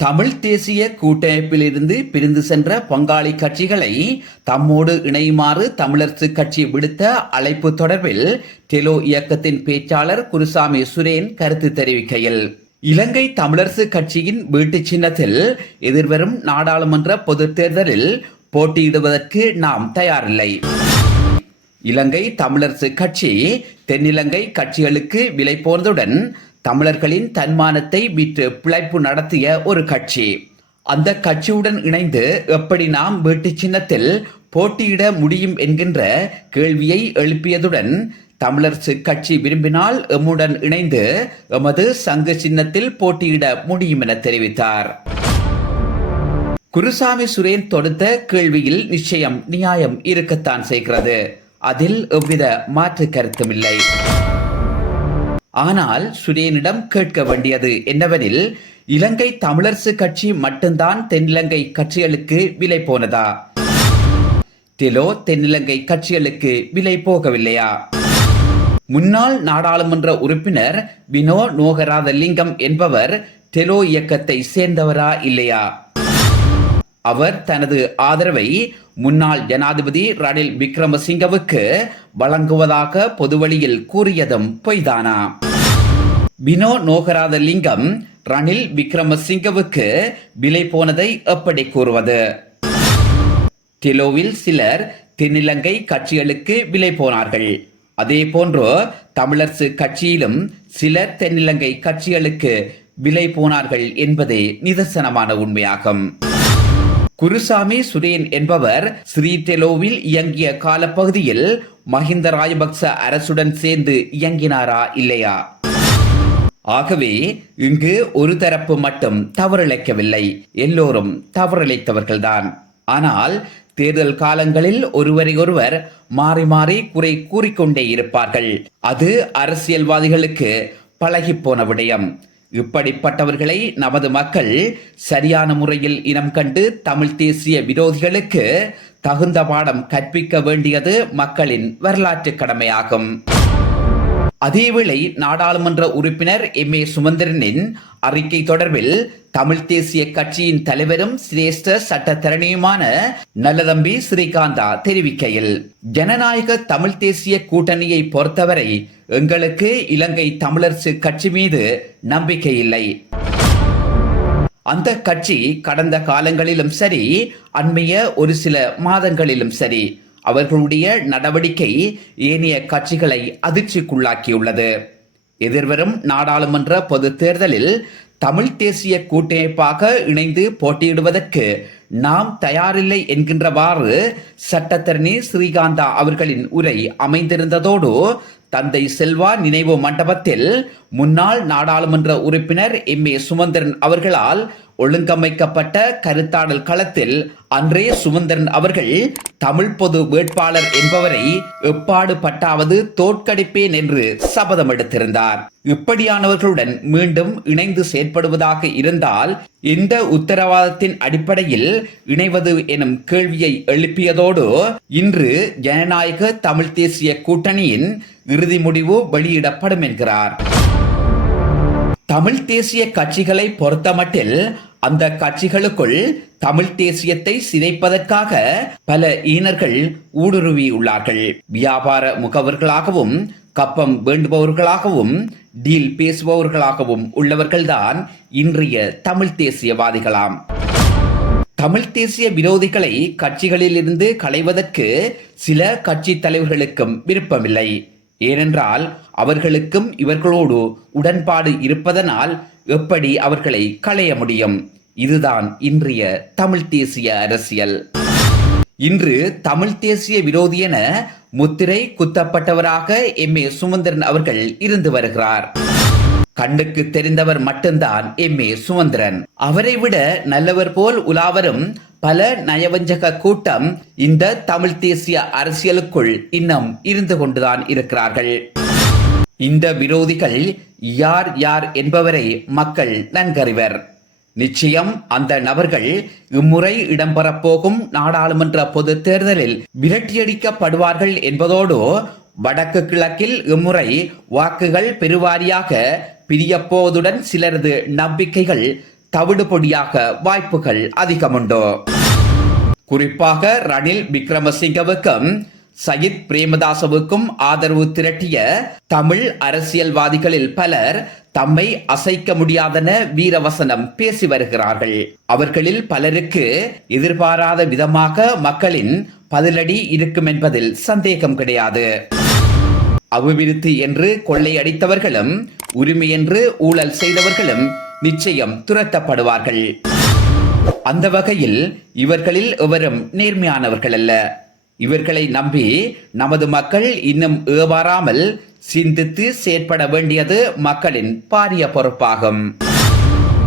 தமிழ் தேசிய கூட்டமைப்பிலிருந்து பிரிந்து சென்ற பங்காளி கட்சிகளை தம்மோடு இணையுமாறு தமிழரசு கட்சி விடுத்த அழைப்பு தொடர்பில் டெலோ இயக்கத்தின் பேச்சாளர் குருசாமி சுரேன் கருத்து தெரிவிக்கையில், இலங்கை தமிழரசு கட்சியின் வீட்டு சின்னத்தில் எதிர்வரும் நாடாளுமன்ற பொதுத் தேர்தலில் போட்டியிடுவதற்கு நாம் தயாரில்லை. இலங்கை தமிழரசு கட்சி தென்னிலங்கை கட்சிகளுக்கு விலை போர்ந்துடன் தமிழர்களின் தன்மானத்தை விற்று பிழைப்பு நடத்திய ஒரு கட்சி. அந்த கட்சியுடன் இணைந்து எப்படி நாம் வீட்டு சின்னத்தில் போட்டியிட முடியும் என்கின்ற கேள்வியை எழுப்பியதுடன், தமிழரசு கட்சி விரும்பினால் எம்முடன் இணைந்து எமது சங்க சின்னத்தில் போட்டியிட முடியும் என தெரிவித்தார். குருசாமி சுரேன் தொடுத்த கேள்வியில் நிச்சயம் நியாயம் இருக்கத்தான் செய்கிறது. அதில் எவ்வித மாற்று கருத்தும் இல்லை. ஆனால் சுரேனிடம் கேட்க வேண்டியது என்னவெனில், இலங்கை தமிழரசு கட்சி மட்டும்தான் தென்னிலங்கை கட்சிகளுக்கு விலை போனதா? டெலோ தென்னிலங்கை கட்சிகளுக்கு விலை போகவில்லையா? முன்னாள் நாடாளுமன்ற உறுப்பினர் வினோ நோகராதலிங்கம் என்பவர் டெலோ இயக்கத்தை சேர்ந்தவரா இல்லையா? அவர் தனது ஆதரவை முன்னாள் ஜனாதிபதி ரணில் விக்ரமசிங்கவுக்கு வழங்குவதாக பொதுவழியில் கூறியதும் பொய்தானா? வினோ நோகராதலிங்கம் ரணில் விக்ரமசிங்கவுக்கு விலை போனதை எப்படி கூறுவது? டெலோவில் சிலர் தென்னிலங்கை கட்சிகளுக்கு விலை போனார்கள். அதே போன்று தமிழரசு கட்சியிலும் சிலர் தென்னிலங்கை கட்சிகளுக்கு விலை போனார்கள் என்பதே நிதர்சனமான உண்மையாகும். குருசாமி சுரேன் என்பவர் ஸ்ரீடெலோவில் இயங்கிய காலப்பகுதியில் மஹிந்த ராஜபக்ச அரசுடன் சேர்ந்து இயங்கினாரா இல்லையா? ஆகவே இங்கு ஒரு தரப்பு மட்டும் தவறிழைக்கவில்லை, எல்லோரும் தவறிழைத்தவர்கள்தான். ஆனால் தேர்தல் காலங்களில் ஒருவரை ஒருவர் மாறி மாறி குறை கூறிக்கொண்டே இருப்பார்கள். அது அரசியல்வாதிகளுக்கு பழகிப்போன விடயம். இப்படிப்பட்டவர்களை நமது மக்கள் சரியான முறையில் இனம் கண்டு தமிழ் தேசிய விரோதிகளுக்கு தகுந்த பாடம் கற்பிக்க வேண்டியது மக்களின் வரலாற்று கடமையாகும். அதேவேளை நாடாளுமன்ற உறுப்பினர் எம்.ஏ. சுமந்திரனின் அறிக்கை தொடர்பில் தமிழ் தேசிய கட்சியின் தலைவரும் சிரேஷ்ட சட்டத்தரணியுமான நல்லதம்பி ஸ்ரீகாந்தா தெரிவிக்கையில், ஜனநாயக தமிழ் தேசிய கூட்டணியை பொறுத்தவரை எங்களுக்கு இலங்கை தமிழரசு கட்சி மீது நம்பிக்கை இல்லை. அந்த கட்சி கடந்த காலங்களிலும் சரி, அண்மைய ஒரு சில மாதங்களிலும் சரி, அவர்களுடைய நடவடிக்கை ஏனைய கட்சிகளை அதிர்ச்சிக்குள்ளாக்கியுள்ளது. எதிர்வரும் நாடாளுமன்ற பொது தேர்தலில் தமிழ் தேசிய கூட்டமைப்பாக இணைந்து போட்டியிடுவதற்கு நாம் தயாரில்லை என்கின்றவாறு சட்டத்தரணி ஸ்ரீகாந்தா அவர்களின் உரை அமைந்திருந்ததோடு, தந்தை செல்வா நினைவு மண்டபத்தில் முன்னாள் நாடாளுமன்ற உறுப்பினர் எம்.ஏ. சுமந்திரன் அவர்களால் ஒழுங்கமைக்கப்பட்ட கருத்தாடல் களத்தில் அன்றே சுமந்திரன் அவர்கள் தமிழ் பொது வேட்பாளர் என்பவரை எப்பாடு பட்டாவது தோற்கடிப்பேன் என்று சபதம் எடுத்திருந்தார். இப்படியானவர்களுடன் மீண்டும் இணைந்து செயற்படுவதாக இருந்தால் இந்த உத்தரவாதத்தின் அடிப்படையில் இணைவது எனும் கேள்வியை எழுப்பியதோடு, இன்று ஜனநாயக தமிழ் தேசிய கூட்டணியின் இறுதி முடிவு வெளியிடப்படும் என்கிறார். தமிழ் தேசிய கட்சிகளை பொறுத்தமட்டில் அந்த கட்சிகளுக்குள் தமிழ் தேசியத்தை சிதைப்பதற்காக பல ஈனர்கள் ஊடுருவியுள்ளார்கள். வியாபார முகவர்களாகவும் கப்பம் வேண்டுபவர்களாகவும் டீல் பேசுபவர்களாகவும் உள்ளவர்கள்தான் இன்றைய தமிழ் தேசியவாதிகளாம். தமிழ் தேசிய விரோதிகளை கட்சிகளில் இருந்து களைவதற்கு சில கட்சி தலைவர்களுக்கும் விருப்பமில்லை. ஏனென்றால் அவர்களுக்கும் இவர்களோடு உடன்பாடு இருப்பதனால் எப்படி அவர்களை களைய முடியும்? இதுதான் இன்றைய தமிழ் தேசிய அரசியல். இன்று தமிழ் தேசிய விரோதி என முத்திரை குத்தப்பட்டவராக எம்.ஏ. சுமந்திரன் அவர்கள் இருந்து வருகிறார். கண்ணுக்கு தெரிந்தவர் மட்டும்தான் எம்.ஏ. சுமந்திரன். அவரை விட நல்லவர் போல் உலாவரும் பல நயவஞ்சக கூட்டம் இந்த தமிழ் தேசிய அரசியலுக்குள் இன்னும் இருந்து கொண்டுதான் இருக்கிறார்கள். இந்த விரோதிகள் யார் யார் என்பவரை மக்கள் நன்கறிவர். நிச்சயம் அந்த நபர்கள் இம்முறை இடம்பெறப்போகும் நாடாளுமன்ற பொது தேர்தலில் விரட்டியடிக்கப்படுவார்கள் என்பதோடு, வடக்கு கிழக்கில் இம்முறை வாக்குகள் பெருவாரியாக பிரியப்போவதுடன் சிலரது நம்பிக்கைகள் தவிடுபொடியாக வாய்ப்புகள் அதிகமுண்டு. குறிப்பாக ரணில் விக்ரமசிங்கவுக்கும் சயித் பிரேமதாசவுக்கும் ஆதரவு திரட்டிய தமிழ் அரசியல்வாதிகளில் பலர் தம்மை அசைக்க முடியாதென வீரவசனம் பேசி வருகிறார்கள். அவர்களில் பலருக்கு எதிர்பாராத விதமாக மக்களின் பதிலடி இருக்கும் என்பதில் சந்தேகம் கிடையாது. அபிவிருத்தி என்று கொள்ளையடித்தவர்களும் உரிமை என்று ஊழல் செய்தவர்களும் நிச்சயம் துரத்தப்படுவார்கள். அந்த வகையில் இவர்களில் எவரும் நேர்மையானவர்கள் அல்ல. இவர்களை நம்பி நமது மக்கள் இன்னும் ஏமாறாமல் சிந்தித்து செயற்பட வேண்டியது மக்களின் பாரிய பொறுப்பாகும்.